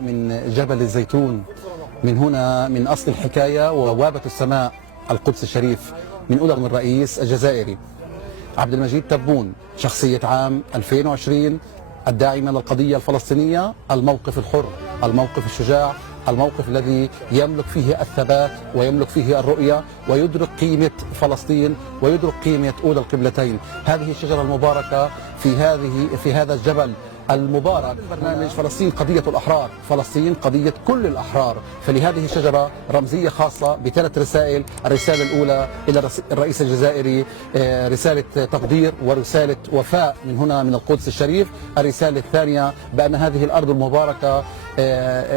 من جبل الزيتون، من هنا من أصل الحكاية ووابة السماء القدس الشريف، من أولى الرئيس الجزائري عبد المجيد تبون، شخصية عام 2020، الداعمة للقضية الفلسطينية، الموقف الحر، الموقف الشجاع، الموقف الذي يملك فيه الثبات ويملك فيه الرؤية ويدرك قيمة فلسطين ويدرك قيمة أولى القبلتين. هذه الشجرة المباركة في هذا الجبل المبارك. برنامج فلسطين قضية الأحرار، فلسطين قضية كل الأحرار، فلهذه الشجرة رمزية خاصة بثلاث رسائل. الرسالة الأولى إلى الرئيس الجزائري رسالة تقدير ورسالة وفاء من هنا من القدس الشريف. الرسالة الثانية بأن هذه الأرض المباركة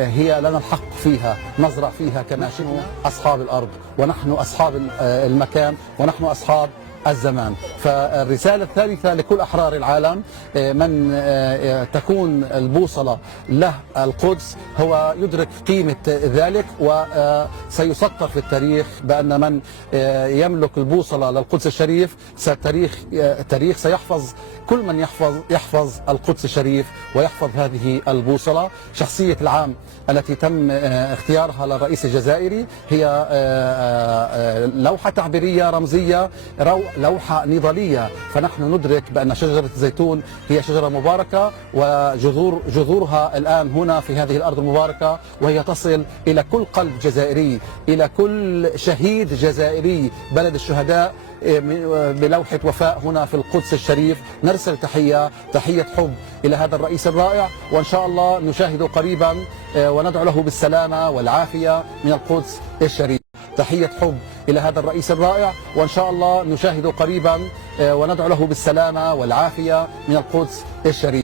هي لنا الحق فيها، نزرع فيها كما نحن أصحاب الأرض ونحن أصحاب المكان ونحن أصحاب الزمان. فالرسالة الثالثة لكل أحرار العالم، من تكون البوصلة له القدس هو يدرك قيمة ذلك، وسيسطر في التاريخ بأن من يملك البوصلة للقدس الشريف تاريخ سيحفظ، كل من يحفظ القدس الشريف ويحفظ هذه البوصلة. شخصية العام التي تم اختيارها للرئيس الجزائري هي لوحة تعبيرية رمزية، لوحة نضالية، فنحن ندرك بأن شجرة الزيتون هي شجرة مباركة وجذورها الآن هنا في هذه الأرض المباركة، وهي تصل إلى كل قلب جزائري، إلى كل شهيد جزائري، بلد الشهداء، بلوحة وفاء هنا في القدس الشريف. نرسل تحية حب إلى هذا الرئيس الرائع، وإن شاء الله نشاهده قريبا وندعو له بالسلامة والعافية من القدس الشريف. تحية حب إلى هذا الرئيس الرائع، وإن شاء الله نشاهده قريبا وندعو له بالسلامة والعافية من القدس الشريف.